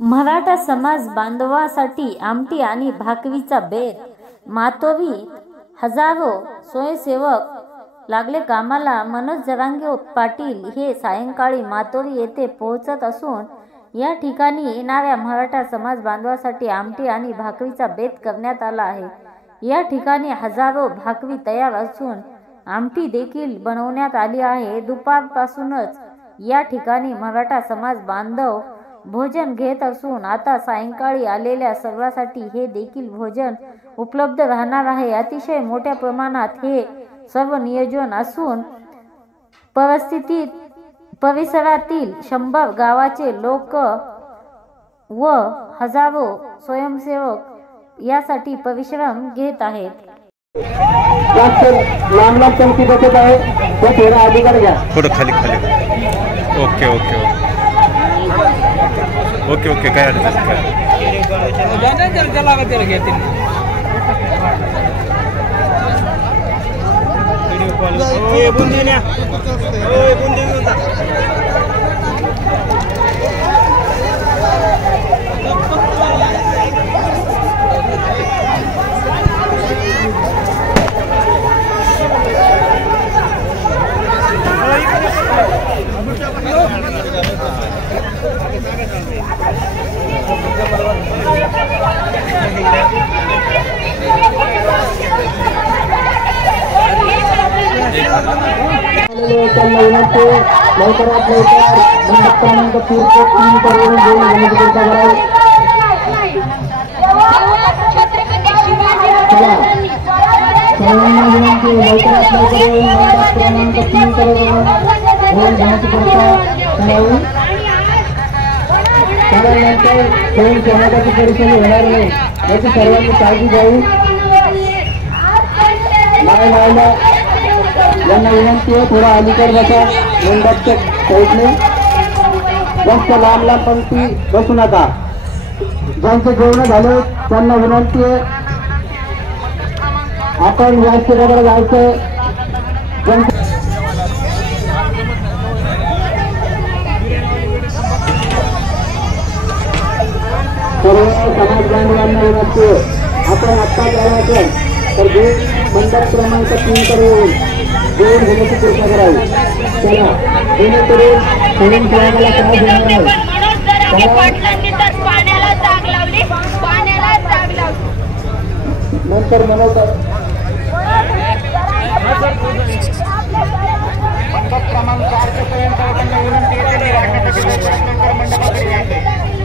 मराठा समाज बांधवांसाठी आमटी आणि भाकरीचा बेत। मातोवी हजारो स्वयंसेवक लागले कामाला। मनोज जरांगे पाटील हे सायंकाळी मातोवी येथे पोहोचत असून या ठिकाणी येणाऱ्या मराठा समाज बांधवांसाठी आमटी आणि भाकरीचा बेत करण्यात आला आहे। या ठिकाणी हजारो भाकरी तयार असून आमटी देखील बनवण्यात आली आहे। दुपारपासूनच या ठिकाणी मराठा समाज बांधव भोजन घेत असून आता सायंकाळी आलेल्या सर्वांसाठी हे देखील भोजन उपलब्ध राहणार आहे। अतिशय मोठ्या प्रमाणात हे सर्व नियोजन असून परिसरातील 100 गावाचे लोक व हजारो स्वयंसेवक यासाठी परिश्रम घेत आहेत। थोडं खाली ओके ओके ओके ओके काय अडचण कोणाची परेशानी होणार नाही याची सर्वांनी काळजी घ्यावी। यांना विनंती आहे थोडा अलीकडे बसा। मंडपच्या साईडने जास्त लांब पंक्ती बसू नका। ज्यांचे जेवण झाले त्यांना विनंती आहे आपण व्यासपीठाकडे जायचं। सर्व समाज बांधवांना विनंती आहे आपण आत्ता जायचं तर मंडप क्रमांक 3 कडे येऊन जेवण घेण्याची कृपा करावी। चला जेणेकरून सोडून ठेवायला त्रास होणार नाही। नंतर मंडप क्रमांक 4 च्या स्वयंसेवकांना विनंती आहे मंडपाकडे यावे।